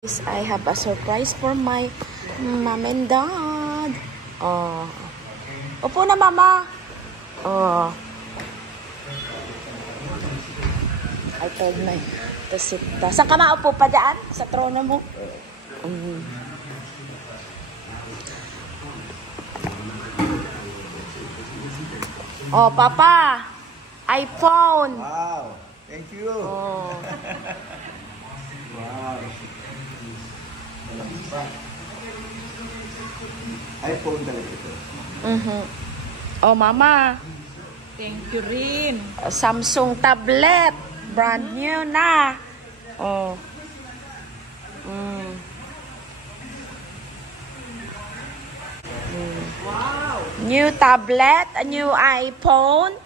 I have a surprise for my mom and dad. Oh. Upo na, mama. Oh. I told my to sit down. Saan ka maupo pa dyan? Sa trono mo? Oh, papa. iPhone. Wow. Thank you. Oh. Wow. iPhone talaga ito. Oh, mama. Thank you rin. Samsung tablet. Brand new na. Oh. Wow. New tablet, a new iPhone.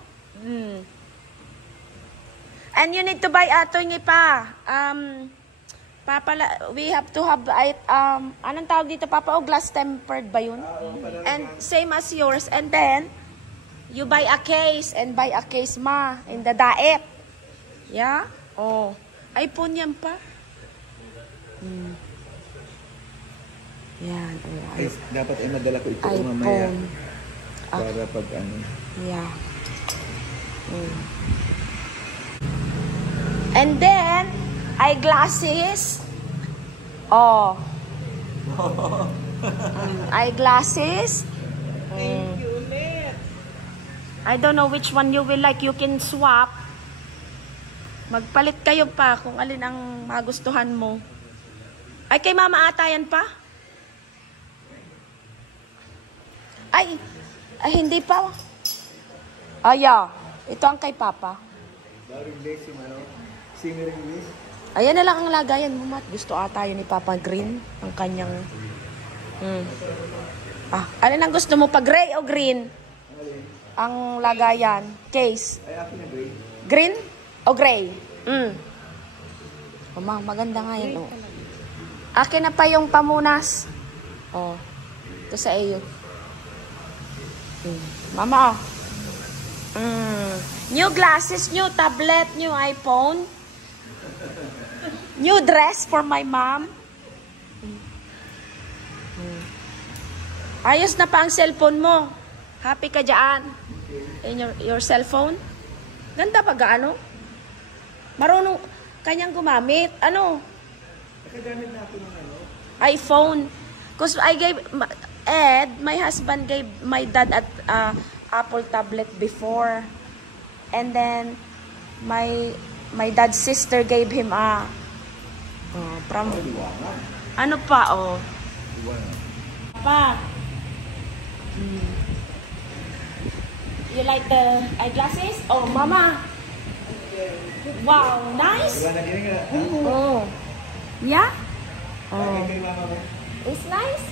And you need to buy ato ni pa. We have to have anong tawag dito, papa? O glass tempered ba yun? And same as yours. And then you buy a case and buy a case ma in the diet. Yeah? Oh. iPhone yan pa. Yan. Oh, Ay, dapat ay madala ko ito mamaya. Para pag ano. Yeah. And then, eyeglasses. Oh. Eyeglasses. Thank you ulit. I don't know which one you will like. You can swap. Magpalit kayo pa kung alin ang magustuhan mo. Ay, kay mama ata yan pa? Ay, hindi pa. Yeah. Ito ang kay papa. Daring lace yung ano, simmering lace. Ayan na lang ang lagayan mo, Mat. Gusto ata yun ni Papa Green. Ang kanyang... alin ang gusto mo? Pa gray o green? Ang lagayan. Case. Ay, akin na gray. Green o gray? Maganda nga yun. Oh. Akin na pa yung pamunas. Oh. Ito sa iyo. Mama, new glasses, new tablet, new iPhone. New dress for my mom. Ayos na pa ang cellphone mo. Happy ka dyan? In your cellphone? Ganda pa gaano? Marunong kanyang gumamit. Ano? Nakagamit na ako ng ano? iPhone. Because I gave... Ed, my husband gave my dad at Apple tablet before. And then, my dad's sister gave him a... from... Ano pa, oh? Pa. You like the eyeglasses? Oh, mama. Wow, nice. Oh. Yeah? Oh. It's nice.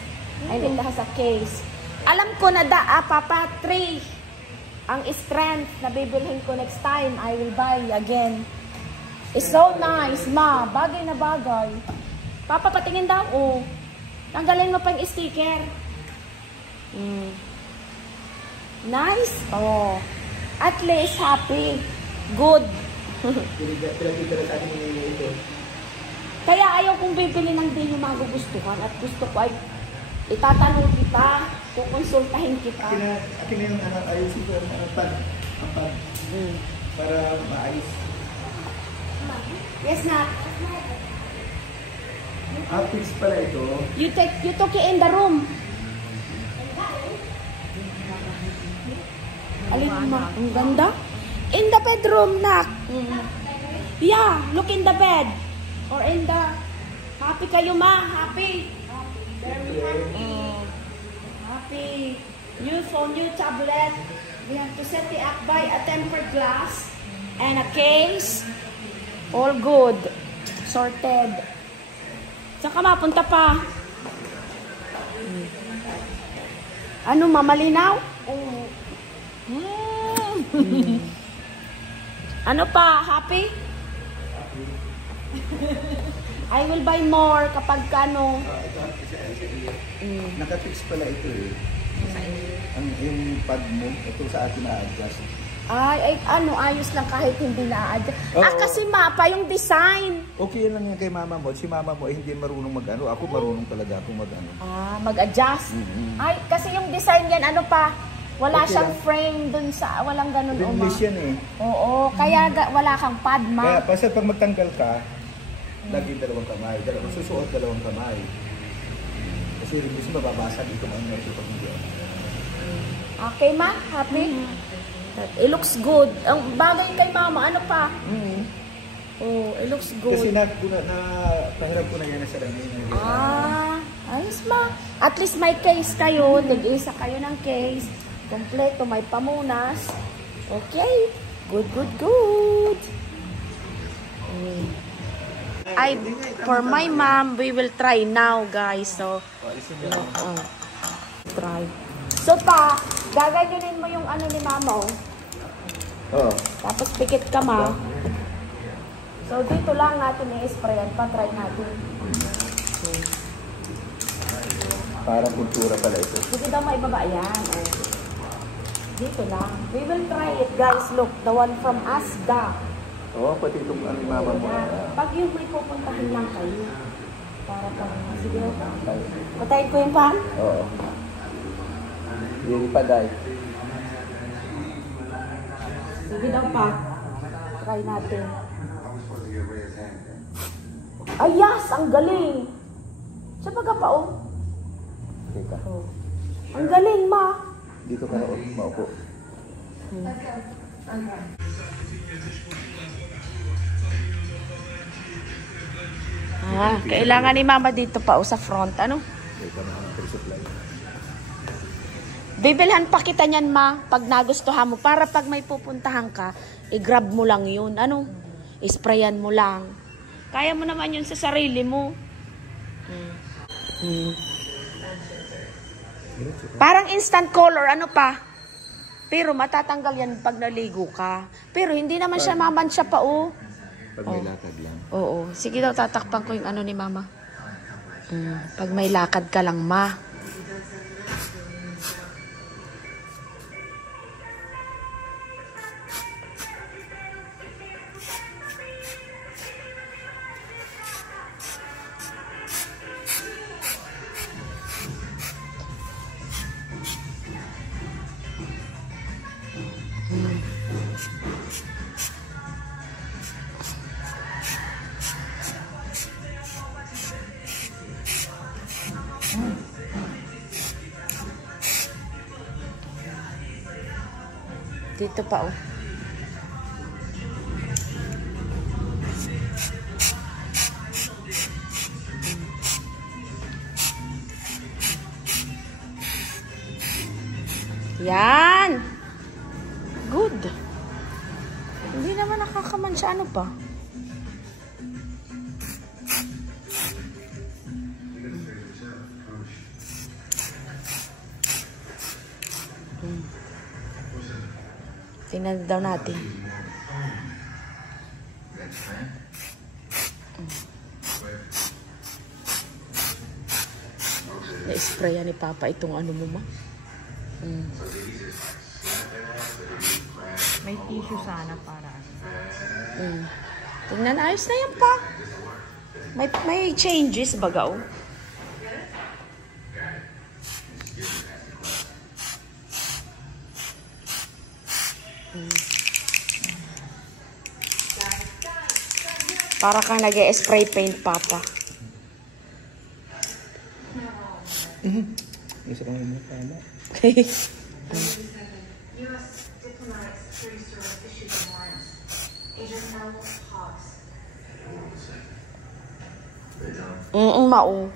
I think that has a case. Alam ko na papa, 3 ang strength na bibilhin ko next time. I will buy again. It's so nice, ma. Bagay na bagay. Papa, patingin daw. Oh. Tanggalin mo pa yung sticker. Nice. Oh. At least happy. Good. Kaya ayaw kong bibili ng din yung magugustuhan. At gusto ko ay itatanong kita. Kukonsultahin kita. Akin na yung ayusin ko ang pad. Para maayos. Yes, na. Fix pala ito. You took it in the room. Alin ma? Ang ganda. In the bedroom, nak. Yeah, look in the bed. Or in the... Happy kayo, ma. Happy. Very happy. Happy. New phone, new tablet. We have to set it up by a tempered glass. And a case. All good. Sorted. Saan ka mapunta pa? Ano, mamalinaw? Ano pa? Happy? I will buy more kapag ano. Nakafix pala ito eh. Yung pad mo, ito sa atin na-adjust. Ay, ano, ayos lang kahit hindi na-adjust. Oo. Kasi mapa yung design. Okay lang yan kay mama mo. Si mama mo hindi marunong mag-ano. Ako marunong talaga akong mag-ano. Mag-adjust. Ay, kasi yung design yan, ano pa, wala Okay siyang lang. frame dun sa, walang ganun, English yan eh. Oo, kaya wala kang pad, ma. Kaya basta pag magtanggal ka, lagi dalawang kamay. Susuot dalawang kamay. Kasi rin gusto mababasag ito ang energy pag hindi. Okay, ma? Happy? It looks good. Ang bagay kay mama, ano pa? Oh, it looks good. Kasi pahiram ko na yan sa lamin. Ayos ma. At least may case kayo. Nag-isa kayo ng case. Kompleto, may pamunas. Okay. Good, good, good. For my mom, we will try now, guys. So, try. So, pa, gaganunin mo yung ano ni mama, oh. Oo. Tapos pikit ka, ma. So, dito lang natin i-sprayan. Pa-try natin. Parang kultura pala ito. Dito daw maibaba. Yan. Oh. Dito lang. We will try it, guys. Look, the one from Asda. Oo, pati itong ano mama mo. Pag yung may pupuntahin lang kayo. Para pang, sige, patayin ko yung pan? Oo. Hindi pa dahil. Sige daw pa. Try natin. Ay, yes! Ang galing! Sa baga pa, oh. Teka. Oh. Ang galing, ma. Dito ka maupo. Kailangan ni mama dito pa, oh, sa front. Ano? Teka na ang supply. Bibilhan pa kita niyan, ma. Pag nagustuhan mo. Para pag may pupuntahan ka, i-grab mo lang yun. Ano? Isprayan mo lang. Kaya mo naman yun sa sarili mo. Parang instant color, ano pa? Pero matatanggal yan pag naligo ka. Pero hindi naman siya mamansya pa, oh. Pag may lakad lang. Oo. Sige daw, tatakpan ko yung ano ni mama. Pag may lakad ka lang, ma. Dito pa, oh. Yan! Good. Hindi naman nakakamansya. Ano pa? Tingnan daw natin. Na-sprayan ni Papa itong ano mo, ma. May tissue sana para. Tingnan, ayos na yan, pa. May changes, baga, oh. Para kang nag-spray paint, Papa. Isa kang mo tama. Mao.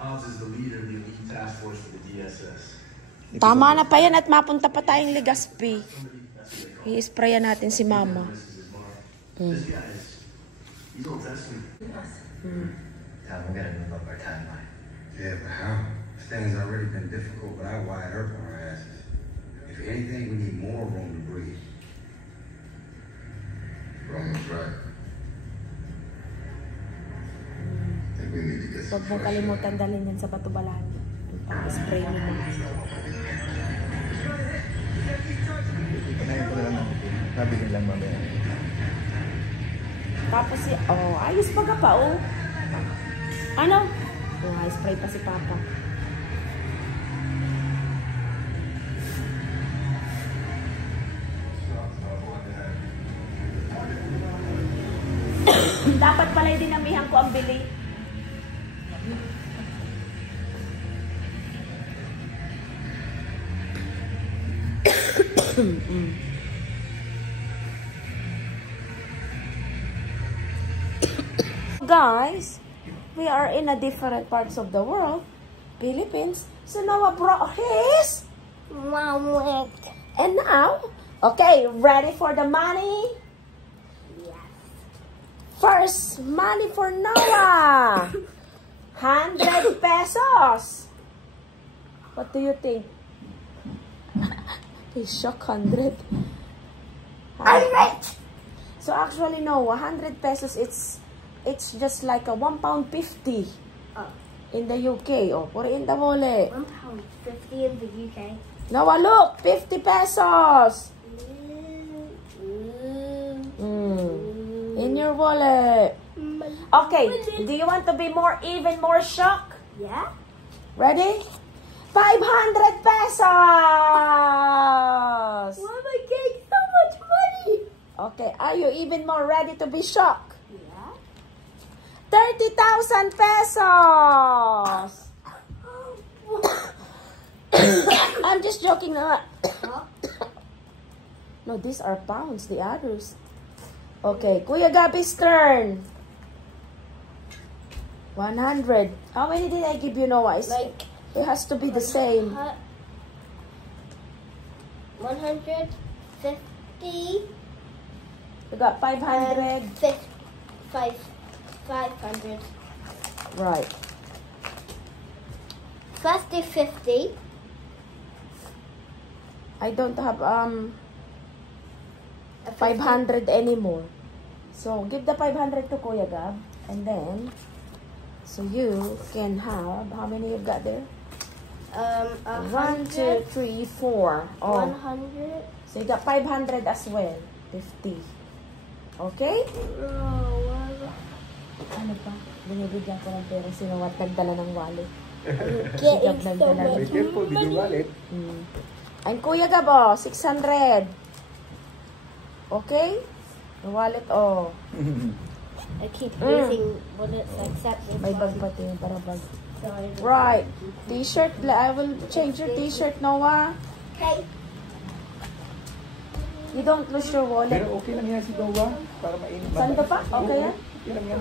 Hobbs is the leader of the elite task force for the DSS. Tama na pa yan at mapunta pa tayong Legazpi. I-sprayan natin si Mama. This guy is, he's on testing. Tom, we gotta move up our timeline. Yeah, but how? This thing's already been difficult without Wyatt Earp on our asses. If anything, we need more room to breathe. Roman's right. I think we need to get Huwag mong kalimutan dalhin yan sa Batubalan. Pag-spray mo mo. Panayin ko na lang natin. Sabi din lang mamaya. Tapos ayos pa ka pa, oh. Ano? Spray pa si Papa. Dapat pala dinamihan ko ang bili. Guys, we are in a different parts of the world, Philippines. So now I brought his. And now, okay, ready for the money? First, money for Noah. 100 pesos. What do you think? He's shocked 100. I'm rich. So actually, no, 100 pesos. It's just like a £1.50 in the UK. Oh, put it in the wallet. £1.50 in the UK. Noah, look, 50 pesos. In your wallet. Okay, do you want to be even more shocked? Yeah? Ready? 500 pesos! Why am I getting so much money? Okay, are you even more ready to be shocked? Yeah. 30,000 pesos! I'm just joking na. No, these are pounds, the others. Okay, Kuya Gabby's turn. 100. How many did I give you, Noah? It has to be the same. 150. You got 500. 500. Right. First do 50. I don't have 500 anymore. So give the 500 to Kuya Gab, and then so you can have, how many you've got there? 1, 2, 3, 4. Oh, 100. so you got 500 as well. 50. Okay? Ano pa? Binibigyan ko ng pera. Sino at nagdala ng wallet? Getting so Be much careful with your wallet. Ang Kuya Gab, 600. Okay? The wallet, I keep losing what it's accepted. May bag pati yung para bag. Sorry. Right. T-shirt. I will change your t-shirt, Noah. Okay. You don't lose your wallet. Pero okay lang yan si Noah. Para mainit. Sando pa? Okay yan? Okay lang yan.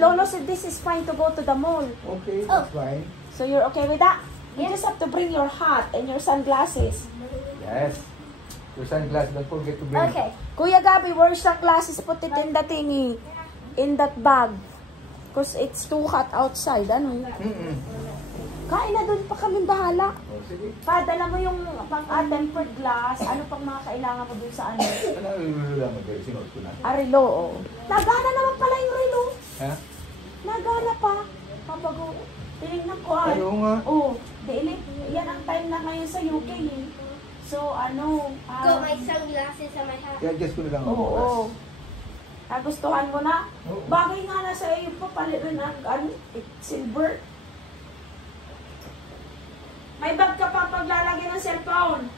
Lolo said this is fine to go to the mall. Okay, that's fine. So you're okay with that? You just have to bring your hat and your sunglasses. Yes. Your sunglasses, don't forget to bring. Okay. Kuya Gabby, wear sunglasses. Put it in the thingy. In that bag. Because it's too hot outside. Ano? Kain na dun pa kami bahala. Oh, sige. Padala mo yung tempered glass. Ano pang mga kailangan mo dun sa ano? Ano lang mag sinuot ko na. Relo, oh. Nagana naman pala yung relo. Ha? Nagana pa. Pabago. Tinignan ko ay. Ayaw nga. Oh, dili. Yan ang time na ngayon sa UK eh. So, ano? Got my sunglasses and my hat. Kaya adjust ko na lang. Oo. Nagustuhan mo na? Oo. Bagay nga na sa iyo pa palitin ang silver. May bag ka pa paglalagay ng cellphone.